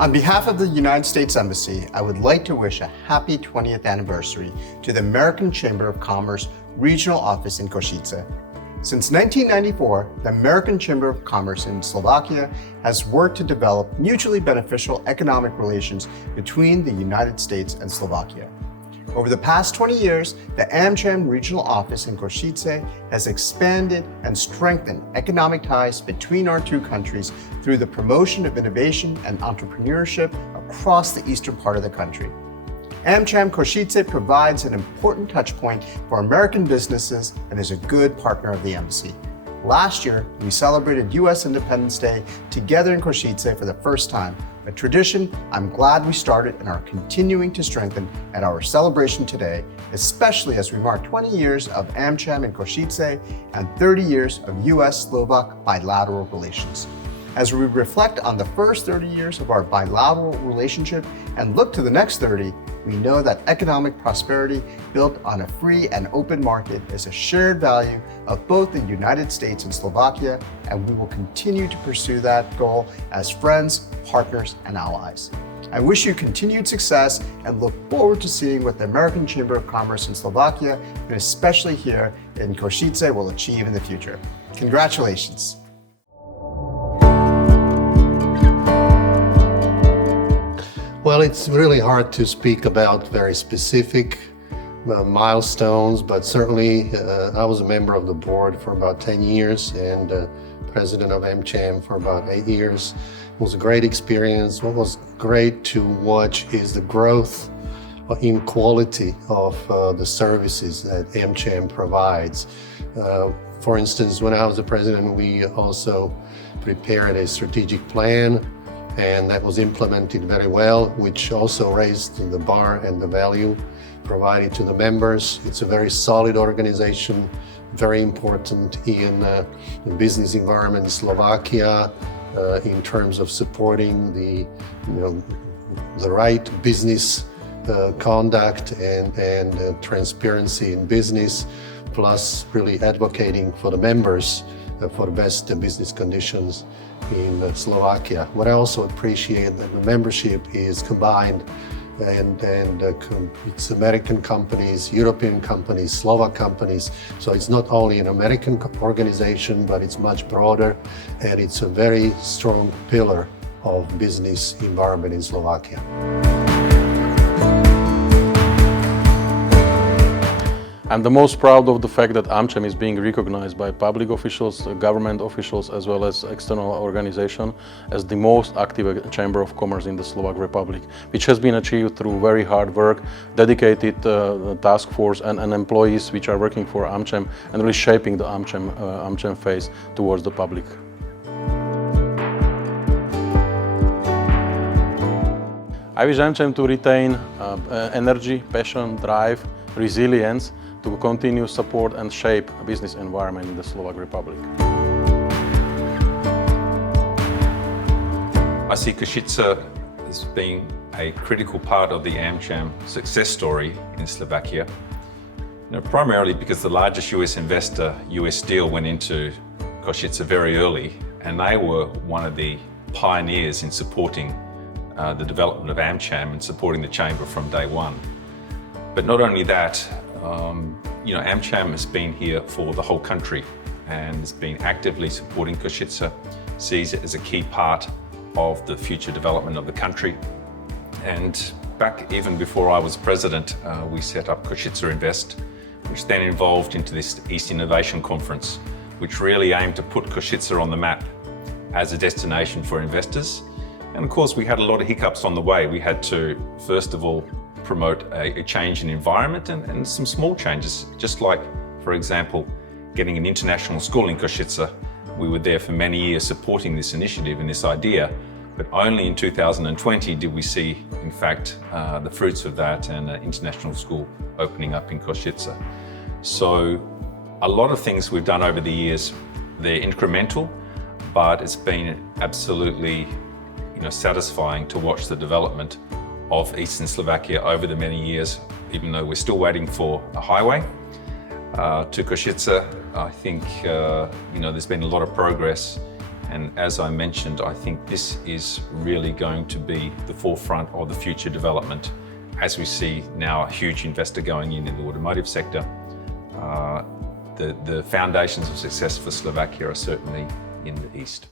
On behalf of the United States Embassy, I would like to wish a happy 20th anniversary to the American Chamber of Commerce Regional Office in Košice. Since 1994, the American Chamber of Commerce in Slovakia has worked to develop mutually beneficial economic relations between the United States and Slovakia. Over the past 20 years, the AmCham Regional Office in Košice has expanded and strengthened economic ties between our two countries through the promotion of innovation and entrepreneurship across the eastern part of the country. AmCham Košice provides an important touchpoint for American businesses and is a good partner of the embassy. Last year, we celebrated U.S. Independence Day together in Košice for the first time, a tradition I'm glad we started and are continuing to strengthen at our celebration today, especially as we mark 20 years of AmCham in Košice and 30 years of U.S.-Slovak bilateral relations. As we reflect on the first 30 years of our bilateral relationship and look to the next 30, we know that economic prosperity built on a free and open market is a shared value of both the United States and Slovakia, and we will continue to pursue that goal as friends, partners, and allies. I wish you continued success and look forward to seeing what the American Chamber of Commerce in Slovakia, and especially here in Košice, will achieve in the future. Congratulations. Well, it's really hard to speak about very specific milestones, but certainly I was a member of the board for about 10 years and president of AmCham for about 8 years. It was a great experience. What was great to watch is the growth in quality of the services that AmCham provides. For instance, when I was the president, we also prepared a strategic plan, and that was implemented very well, which also raised the bar and the value provided to the members. It's a very solid organization, very important in the business environment in Slovakia in terms of supporting the right business conduct and transparency in business, plus really advocating for the members for the best business conditions in Slovakia. What I also appreciate that the membership is combined and it's American companies, European companies, Slovak companies. So it's not only an American organization, but it's much broader, and it's a very strong pillar of business environment in Slovakia. I'm the most proud of the fact that AmCham is being recognized by public officials, government officials, as well as external organizations as the most active chamber of commerce in the Slovak Republic, which has been achieved through very hard work, dedicated task force and employees which are working for AmCham and really shaping the AmCham face towards the public. I wish AmCham to retain energy, passion, drive, resilience to continue support and shape a business environment in the Slovak Republic. I see Košice as being a critical part of the AmCham success story in Slovakia, primarily because the largest US investor, US Steel, went into Košice very early, and they were one of the pioneers in supporting the development of AmCham and supporting the chamber from day one. But not only that, AmCham has been here for the whole country and has been actively supporting Košice, sees it as a key part of the future development of the country. And back even before I was president, we set up Košice Invest, which then evolved into this East Innovation Conference, which really aimed to put Košice on the map as a destination for investors. And of course, we had a lot of hiccups on the way. We had to, first of all, promote a change in environment and some small changes, just like, for example, getting an international school in Košice. We were there for many years supporting this initiative and this idea, but only in 2020 did we see, in fact, the fruits of that and an international school opening up in Košice. So a lot of things we've done over the years, they're incremental, but it's been absolutely satisfying to watch the development of Eastern Slovakia over the many years, even though we're still waiting for a highway to Košice. I think there's been a lot of progress, And as I mentioned, I think this is really going to be the forefront of the future development. As we see now a huge investor going in the automotive sector, the foundations of success for Slovakia are certainly in the east.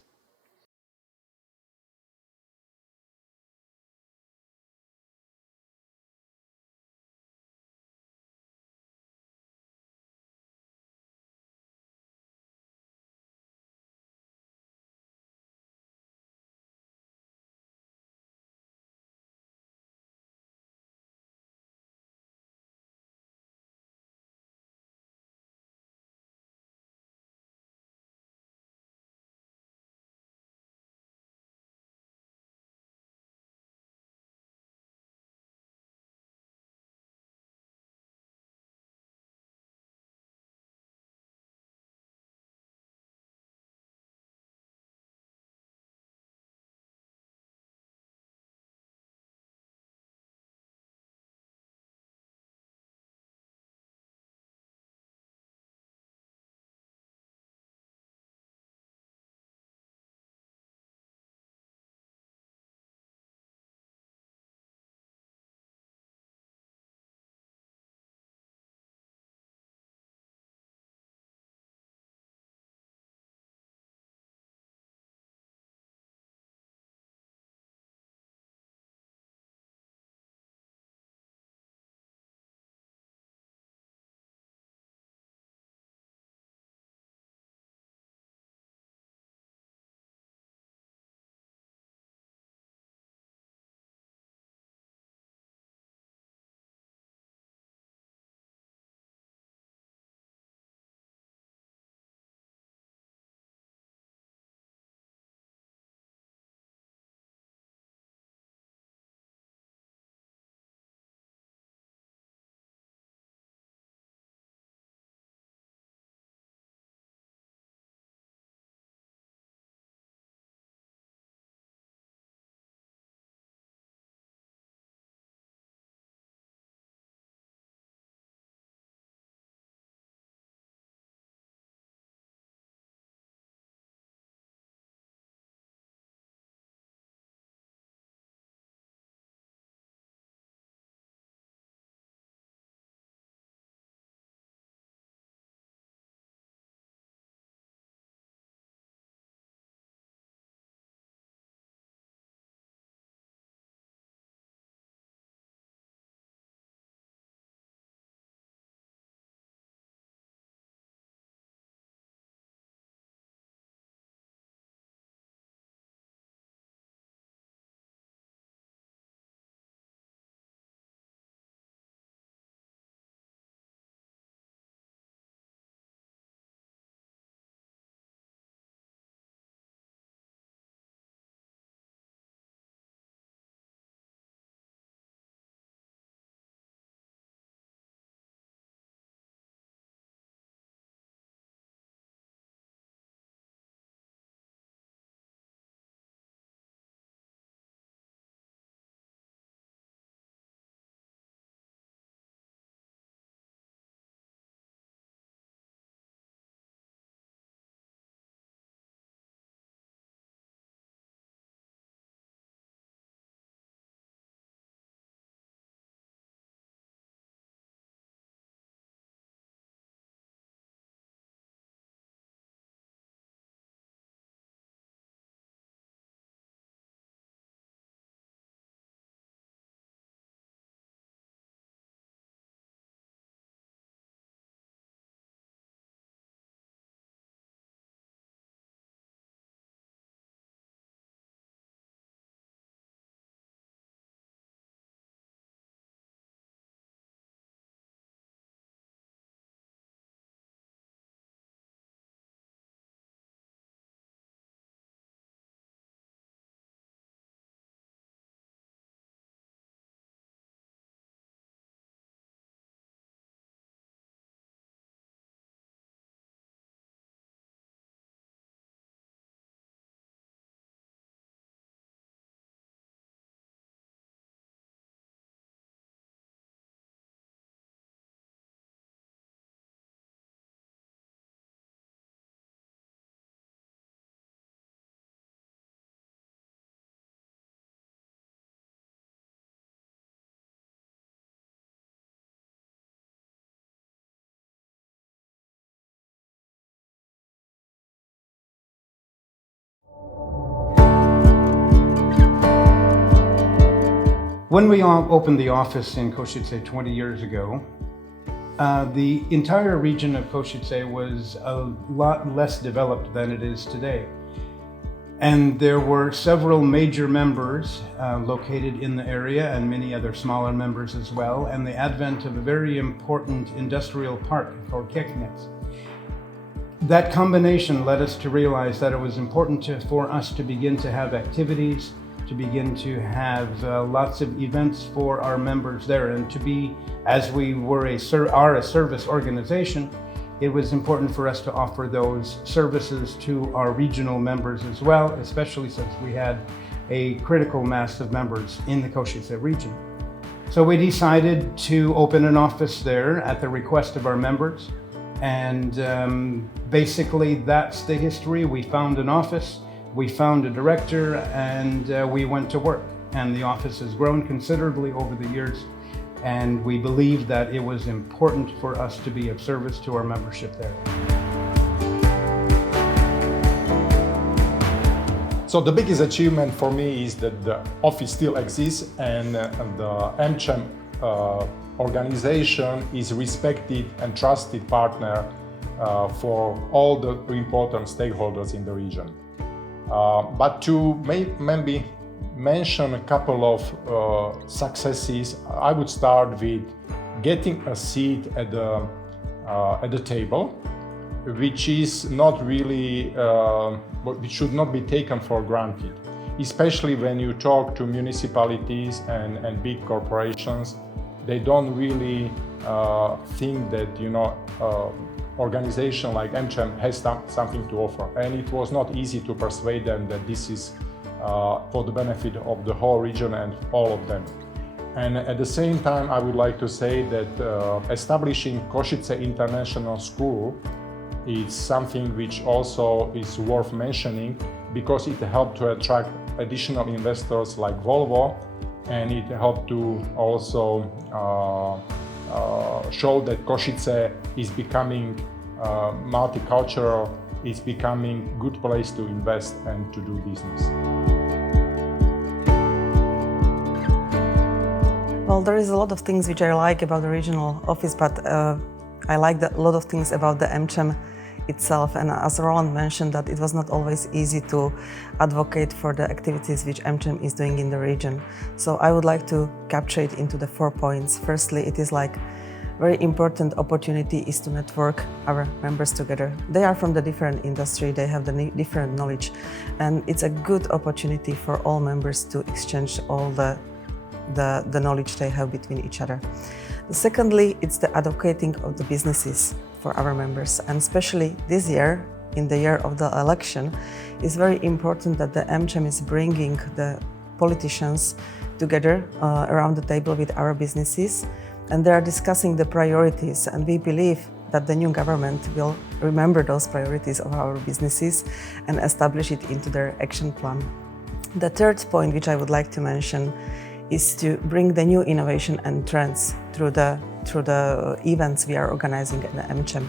When we opened the office in Košice 20 years ago, the entire region of Košice was a lot less developed than it is today. And there were several major members located in the area and many other smaller members as well, and the advent of a very important industrial park called Košice. That combination led us to realize that it was important for us to begin to have activities, to begin to have lots of events for our members there, and to be, as we are a service organization, it was important for us to offer those services to our regional members as well, especially since we had a critical mass of members in the Košice region. So we decided to open an office there at the request of our members. And basically that's the history. We found an office, we found a director, and we went to work. And the office has grown considerably over the years. And we believe that it was important for us to be of service to our membership there. So the biggest achievement for me is that the office still exists, and the AmCham organization is respected and trusted partner for all the important stakeholders in the region. But to maybe mention a couple of successes, I would start with getting a seat at the table, which is not really, which should not be taken for granted, especially when you talk to municipalities and big corporations. They don't really think that, organization like AmCham has something to offer, and it was not easy to persuade them that this is for the benefit of the whole region and all of them. And at the same time, I would like to say that establishing Košice International School is something which also is worth mentioning, because it helped to attract additional investors like Volvo, and it helped to also show that Košice is becoming multicultural, is becoming a good place to invest and to do business. Well, there is a lot of things which I like about the regional office, but I like a lot of things about the AmCham itself. And as Roland mentioned, that it was not always easy to advocate for the activities which AmCham is doing in the region. So I would like to capture it into the 4 points. Firstly, it is like very important opportunity is to network our members together. They are from the different industry, they have the different knowledge, and it's a good opportunity for all members to exchange all the knowledge they have between each other. Secondly, it's the advocating of the businesses for our members, and especially this year, in the year of the election, it's very important that the AmCham is bringing the politicians together around the table with our businesses, and they are discussing the priorities, and we believe that the new government will remember those priorities of our businesses and establish it into their action plan. The third point which I would like to mention is to bring the new innovation and trends through the events we are organizing at the AmCham.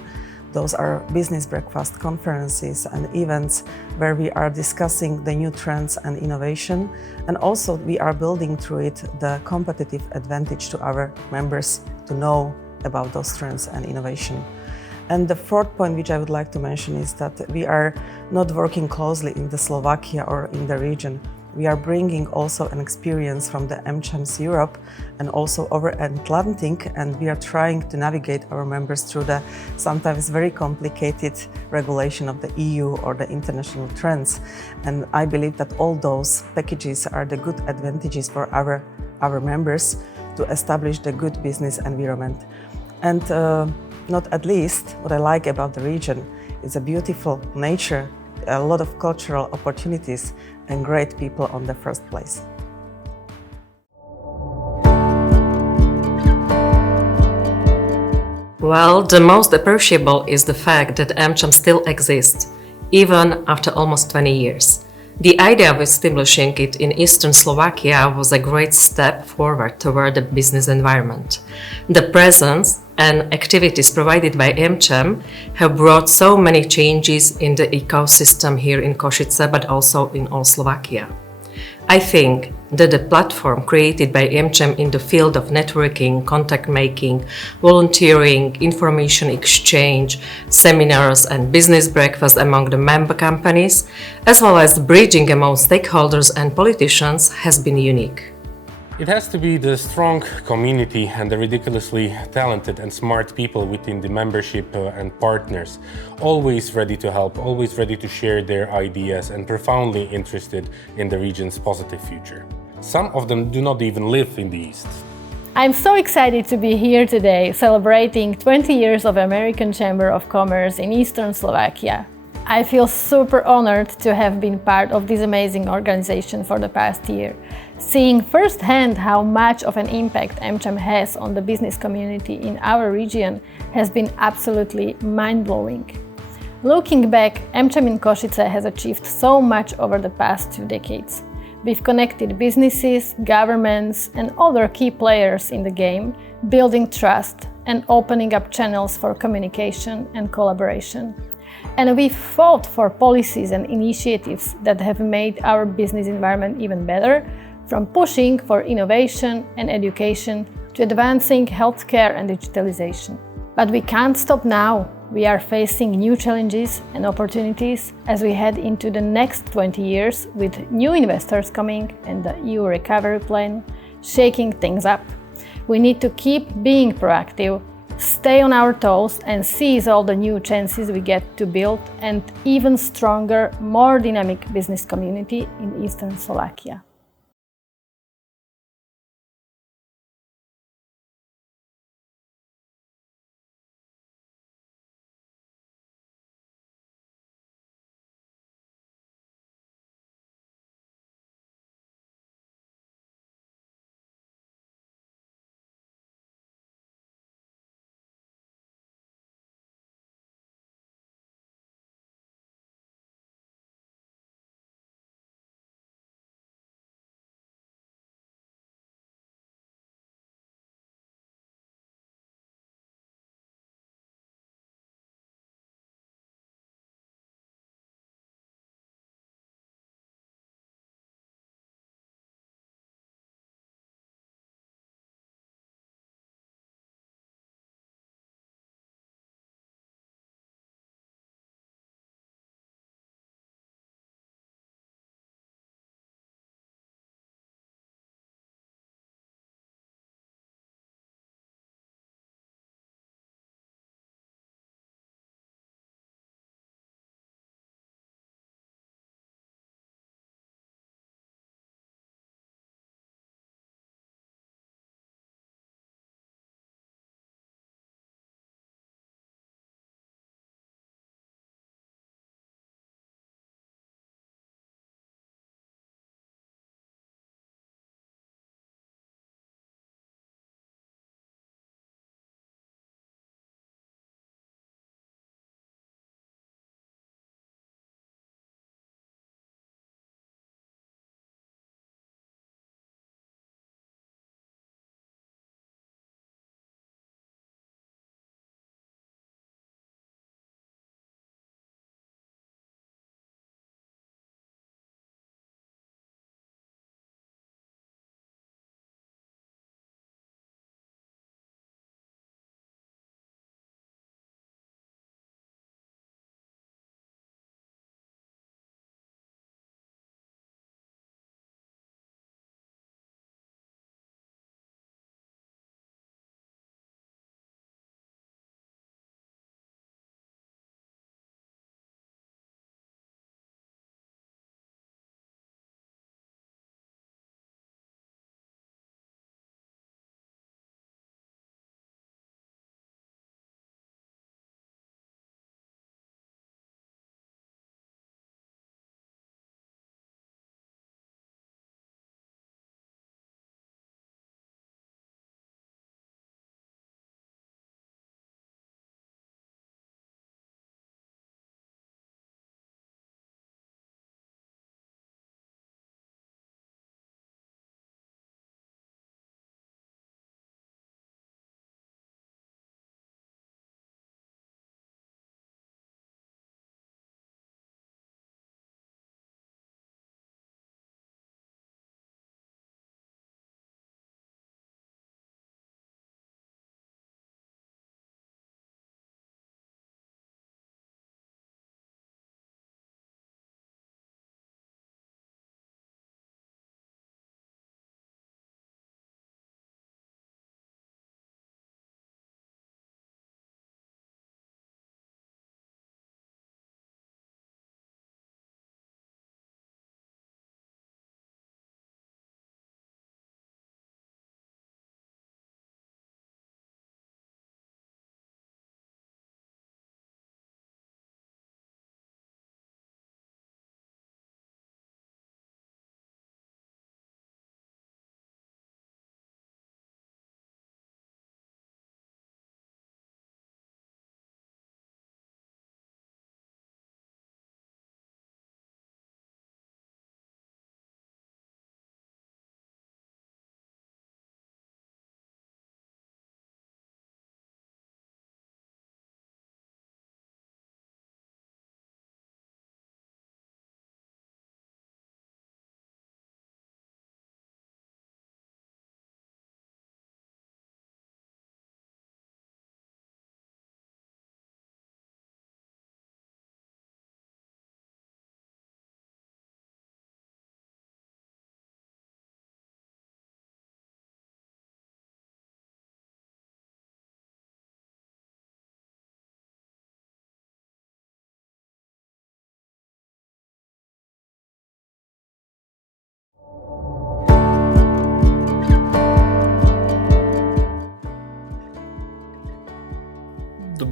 Those are business breakfast, conferences and events where we are discussing the new trends and innovation, and also we are building through it the competitive advantage to our members to know about those trends and innovation. And the fourth point which I would like to mention is that we are not working closely in the Slovakia or in the region. We are bringing also an experience from the AmCham's Europe and also over Atlantic, and we are trying to navigate our members through the sometimes very complicated regulation of the EU or the international trends. And I believe that all those packages are the good advantages for our members to establish the good business environment. And not at least, what I like about the region is a beautiful nature, a lot of cultural opportunities, and great people on the first place. Well, the most appreciable is the fact that AmCham still exists, even after almost 20 years. The idea of establishing it in Eastern Slovakia was a great step forward toward the business environment. The presence and activities provided by AmCham have brought so many changes in the ecosystem here in Košice, but also in all Slovakia. I think that the platform created by AmCham in the field of networking, contact making, volunteering, information exchange, seminars and business breakfast among the member companies, as well as bridging among stakeholders and politicians, has been unique. It has to be the strong community and the ridiculously talented and smart people within the membership and partners, always ready to help, always ready to share their ideas and profoundly interested in the region's positive future. Some of them do not even live in the East. I'm so excited to be here today celebrating 20 years of American Chamber of Commerce in Eastern Slovakia. I feel super honored to have been part of this amazing organization for the past year. Seeing firsthand how much of an impact AmCham has on the business community in our region has been absolutely mind-blowing. Looking back, AmCham in Košice has achieved so much over the past 2 decades. We've connected businesses, governments, and other key players in the game, building trust and opening up channels for communication and collaboration. And we've fought for policies and initiatives that have made our business environment even better, from pushing for innovation and education to advancing healthcare and digitalization. But we can't stop now. We are facing new challenges and opportunities as we head into the next 20 years with new investors coming and the EU recovery plan shaking things up. We need to keep being proactive, stay on our toes and seize all the new chances we get to build an even stronger, more dynamic business community in Eastern Slovakia.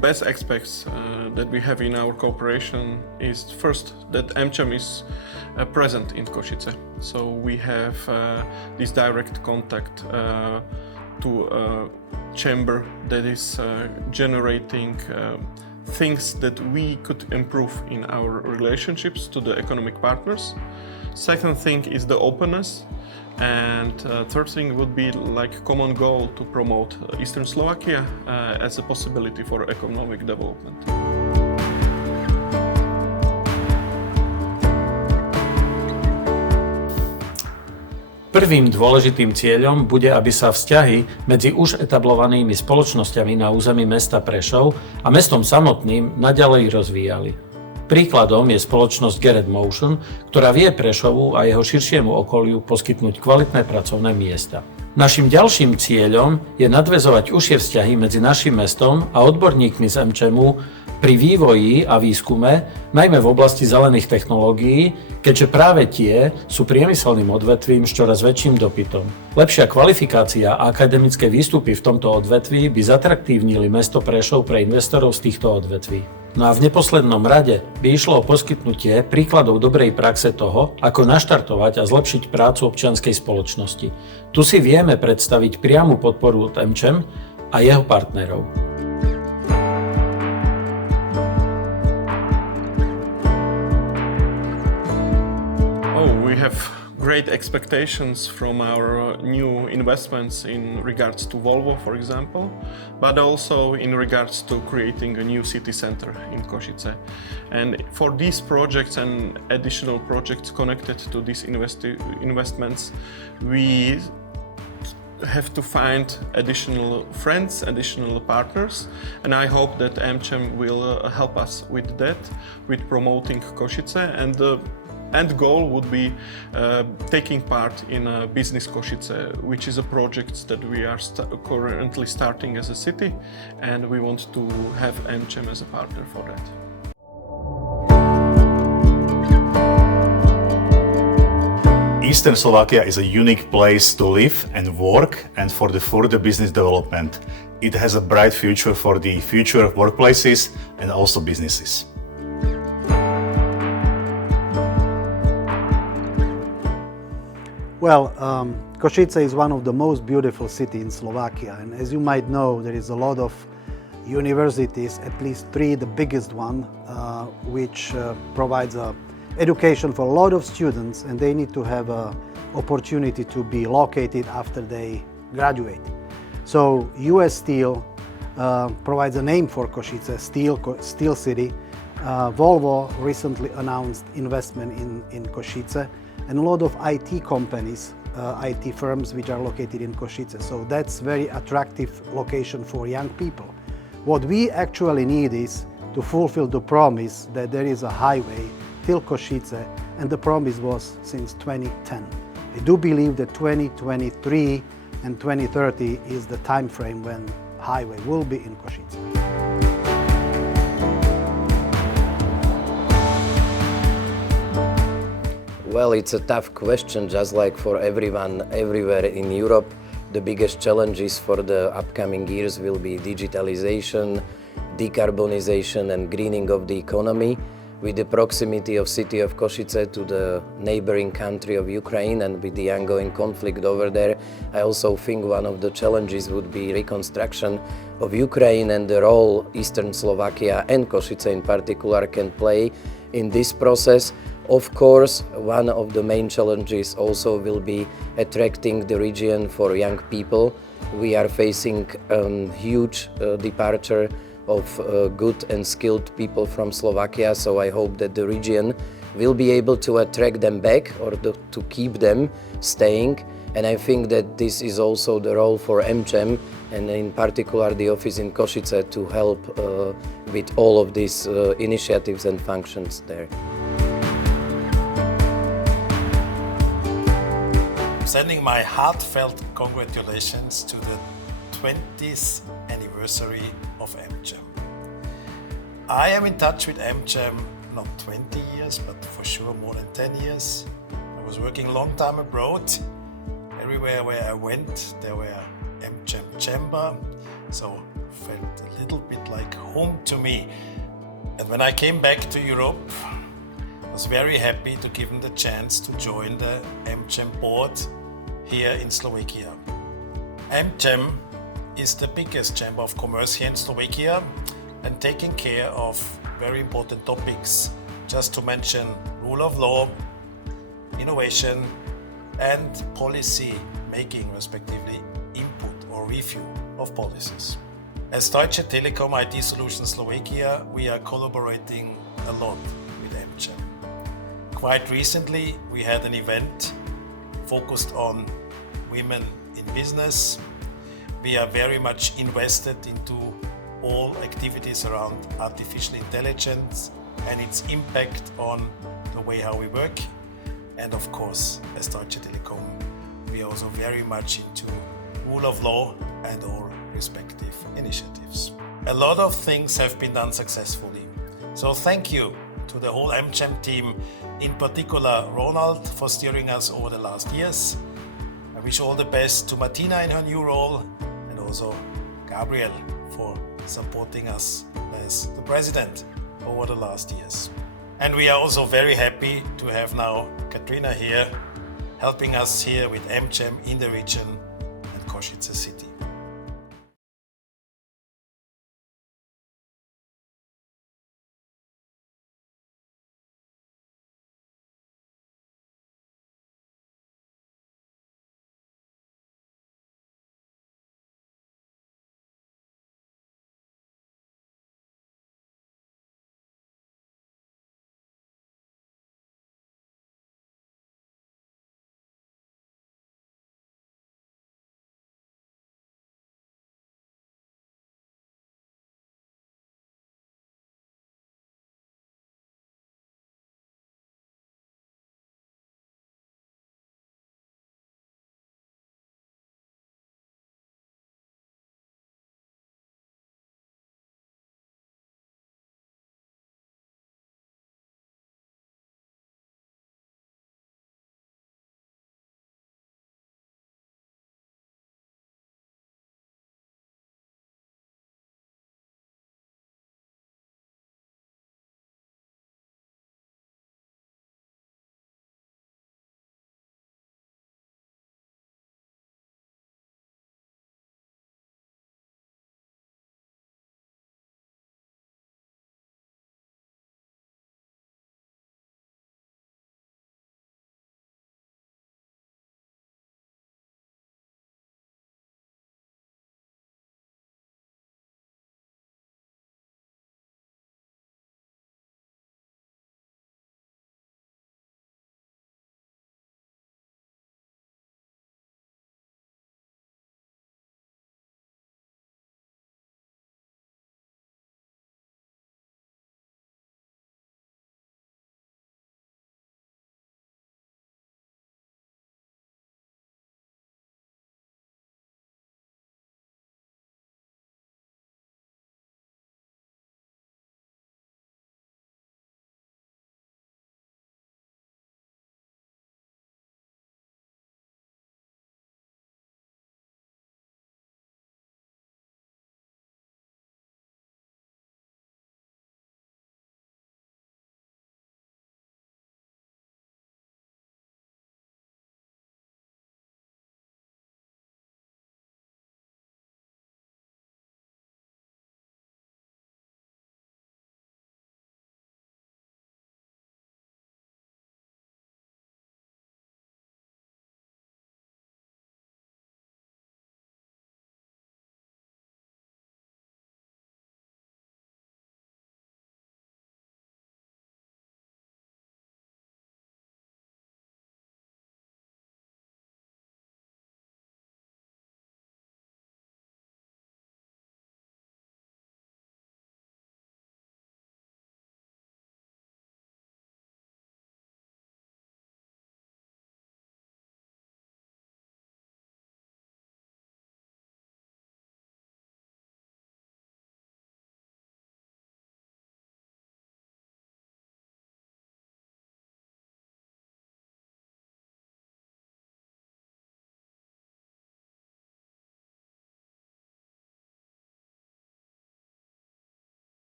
best aspects that we have in our cooperation is first that AmCham is present in Košice. So we have this direct contact to a chamber that is generating things that we could improve in our relationships to the economic partners. Second thing is the openness. And third thing would be like common goal to promote Eastern Slovakia as a possibility for economic development. Prvým dôležitým cieľom bude, aby sa vzťahy medzi už etablovanými spoločnosťami na území mesta Prešov a mestom samotným naďalej rozvíjali. Príkladom je spoločnosť Get Motion, ktorá vie Prešovu a jeho širšiemu okoliu poskytnúť kvalitné pracovné miesta. Naším ďalším cieľom je nadväzovať užšie vzťahy medzi našim mestom a odborníkmi z AmChamu pri vývoji a výskume, najmä v oblasti zelených technológií, keďže práve tie sú priemyselným odvetvím s čoraz väčším dopytom. Lepšia kvalifikácia a akademické výstupy v tomto odvetví by zatraktívnili mesto Prešov pre investorov z týchto odvetví. No a v neposlednom rade by išlo o poskytnutie príkladov dobrej praxe toho, ako naštartovať a zlepšiť prácu občianskej spoločnosti. Tu si vieme predstaviť priamu podporu od AmCham a jeho partnerov. We have great expectations from our new investments in regards to Volvo, for example, but also in regards to creating a new city center in Košice. And for these projects and additional projects connected to these investments, we have to find additional friends, additional partners, and I hope that AmCham will help us with that, with promoting Košice, and the end goal would be taking part in Business Košice, which is a project that we are currently starting as a city, and we want to have AmCham as a partner for that. Eastern Slovakia is a unique place to live and work and for the further business development. It has a bright future for the future of workplaces and also businesses. Well, Košice is one of the most beautiful cities in Slovakia, and as you might know, there is a lot of universities, at least 3, the biggest one, which provides education for a lot of students, and they need to have an opportunity to be located after they graduate. So US Steel provides a name for Košice, Steel City. Volvo recently announced investment in Košice, and a lot of IT companies, IT firms which are located in Košice. So that's very attractive location for young people. What we actually need is to fulfill the promise that there is a highway till Košice, and the promise was since 2010. I do believe that 2023 and 2030 is the time frame when highway will be in Košice. Well, it's a tough question, just like for everyone everywhere in Europe. The biggest challenges for the upcoming years will be digitalization, decarbonization and greening of the economy. With the proximity of city of Košice to the neighboring country of Ukraine and with the ongoing conflict over there, I also think one of the challenges would be reconstruction of Ukraine and the role Eastern Slovakia and Košice in particular can play in this process. Of course, one of the main challenges also will be attracting the region for young people. We are facing huge departure of good and skilled people from Slovakia, so I hope that the region will be able to attract them back or to keep them staying. And I think that this is also the role for AmCham, and in particular the office in Košice, to help with all of these initiatives and functions there. Sending my heartfelt congratulations to the 20th anniversary of AmCham. I am in touch with AmCham not 20 years, but for sure more than 10 years. I was working a long time abroad. Everywhere where I went, there were AmCham chamber, so felt a little bit like home to me. And when I came back to Europe, I was very happy to give him the chance to join the AmCham board here in Slovakia. AmCham is the biggest chamber of commerce here in Slovakia and taking care of very important topics, just to mention rule of law, innovation, and policy making, respectively, input or review of policies. As Deutsche Telekom IT Solutions Slovakia, we are collaborating a lot with AmCham. Quite recently, we had an event focused on women in business. We are very much invested into all activities around artificial intelligence and its impact on the way how we work. And of course, as Deutsche Telekom, we are also very much into rule of law and all respective initiatives. A lot of things have been done successfully. So thank you to the whole AmCham team, in particular Ronald for steering us over the last years. I wish all the best to Martina in her new role, and also Gabriel for supporting us as the president over the last years. And we are also very happy to have now Katrina here, helping us here with AmCham in the region and Košice city.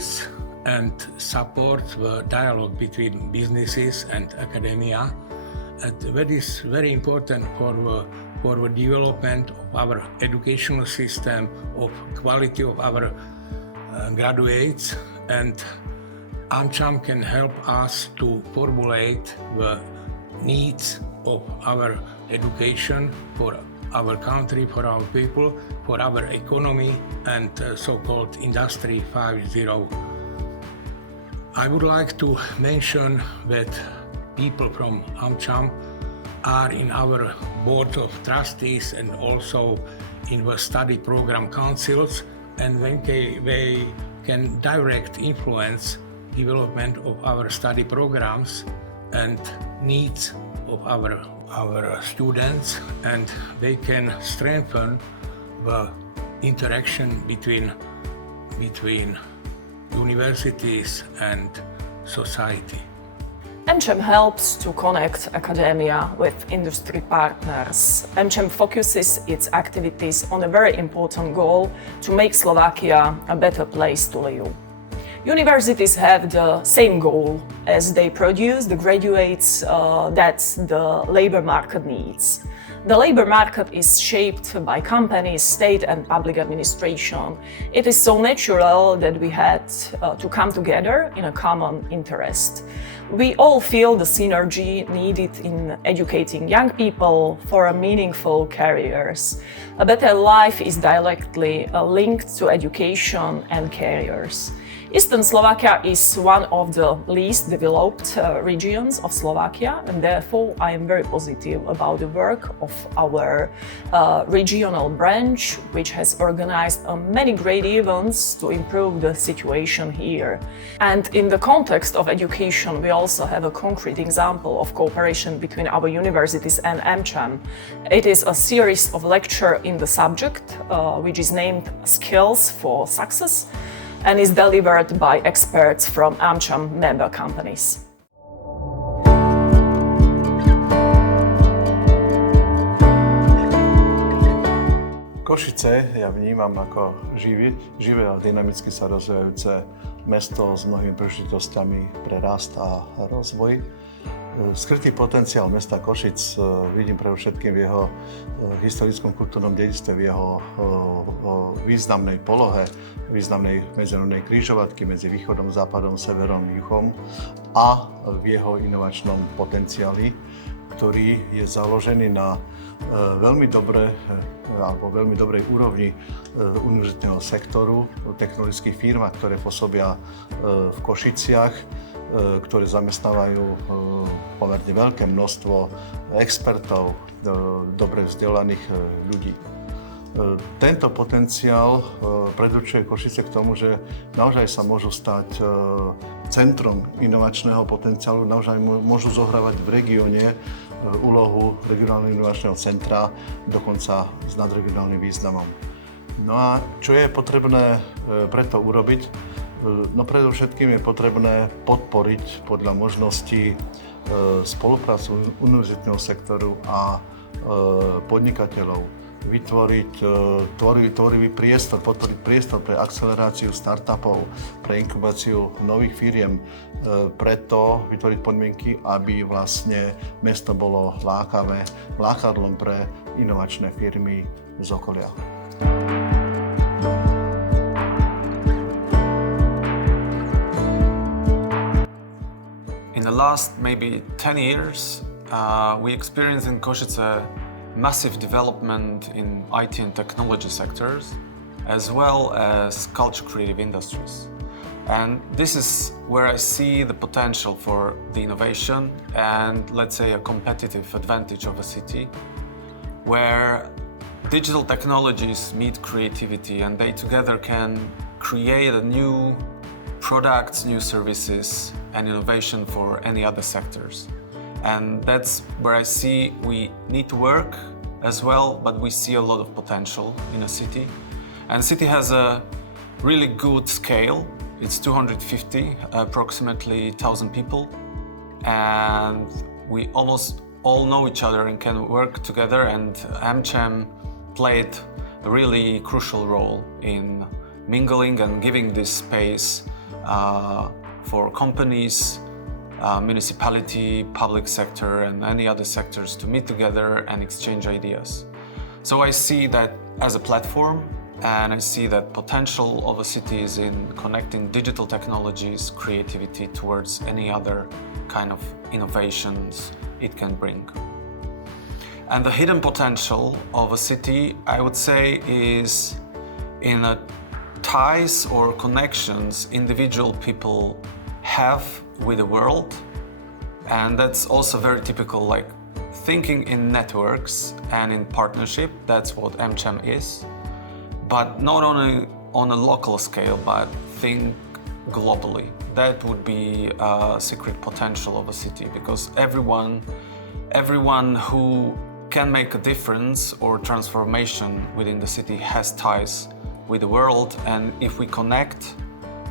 facilities and support the dialogue between businesses and academia. And that is very important for the development of our educational system, of quality of our graduates. And AmCham can help us to formulate the needs of our education for our country, for our people, for our economy, and so-called Industry 5.0. I would like to mention that people from AmCham are in our board of trustees and also in the study program councils, and they can direct influence development of our study programs and needs of our students, and they can strengthen the interaction between universities and society. AmCham helps to connect academia with industry partners. AmCham focuses its activities on a very important goal to make Slovakia a better place to live. Universities have the same goal as they produce the graduates that the labor market needs. The labor market is shaped by companies, state and public administration. It is so natural that we had to come together in a common interest. We all feel the synergy needed in educating young people for meaningful careers. A better life is directly linked to education and careers. Eastern Slovakia is one of the least developed regions of Slovakia, and therefore I am very positive about the work of our regional branch, which has organized many great events to improve the situation here. And in the context of education, we also have a concrete example of cooperation between our universities and AmCham. It is a series of lectures in the subject, which is named Skills for Success, and is delivered by experts from AmCham member companies. Košice ja vnímam ako živé a dynamicky sa rozvíjajúce mesto s mnohými príležitosťami pre rast a rozvoj. Skrytý potenciál mesta Košic vidím predovšetkým v jeho historickom kultúrnom dedičstve, v jeho významnej polohe, významnej medzinárodnej križovatky medzi východom, západom, severom, juhom a v jeho inovačnom potenciáli, ktorý je založený na veľmi dobrej úrovni univerzitného sektoru, technologických firmách, ktoré pôsobia v Košiciach, ktoré zamestnávajú pomerne veľké množstvo expertov, dobre vzdelaných ľudí. Tento potenciál predurčuje Košice k tomu, že naozaj sa môžu stať centrom inovačného potenciálu, naozaj môžu zohrávať v regióne úlohu regionálneho inovačného centra, dokonca s nadregionálnym významom. No a čo je potrebné preto urobiť? No predovšetkým je potrebné podporiť podľa možností spoluprácu univerzitného sektoru a podnikateľov, vytvoriť tvorivý priestor, podporiť priestor pre akceleráciu startupov, pre inkubáciu nových firiem, preto vytvoriť podmienky, aby vlastne mesto bolo lákadlom pre inovačné firmy z okolia. In the last maybe 10 years, we experienced in Košice massive development in IT and technology sectors, as well as culture creative industries. And this is where I see the potential for the innovation and, let's say, a competitive advantage of a city, where digital technologies meet creativity and they together can create a new products, new services, and innovation for any other sectors. And that's where I see we need to work as well, but we see a lot of potential in a city. And the city has a really good scale. It's 250, approximately 1,000 people. And we almost all know each other and can work together, and AmCham played a really crucial role in mingling and giving this space for companies, municipality, public sector, and any other sectors to meet together and exchange ideas. So I see that as a platform, and I see that potential of a city is in connecting digital technologies, creativity towards any other kind of innovations it can bring. And the hidden potential of a city, I would say, is in a ties or connections individual people have with the world. And that's also very typical, like thinking in networks and in partnership. That's what AmCham is. But not only on a local scale, but think globally. That would be a secret potential of a city, because everyone who can make a difference or transformation within the city has ties with the world, and if we connect,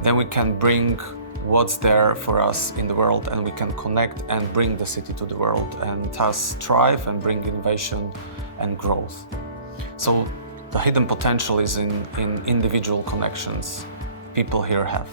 then we can bring what's there for us in the world, and we can connect and bring the city to the world, and thus thrive and bring innovation and growth. So the hidden potential is in individual connections people here have.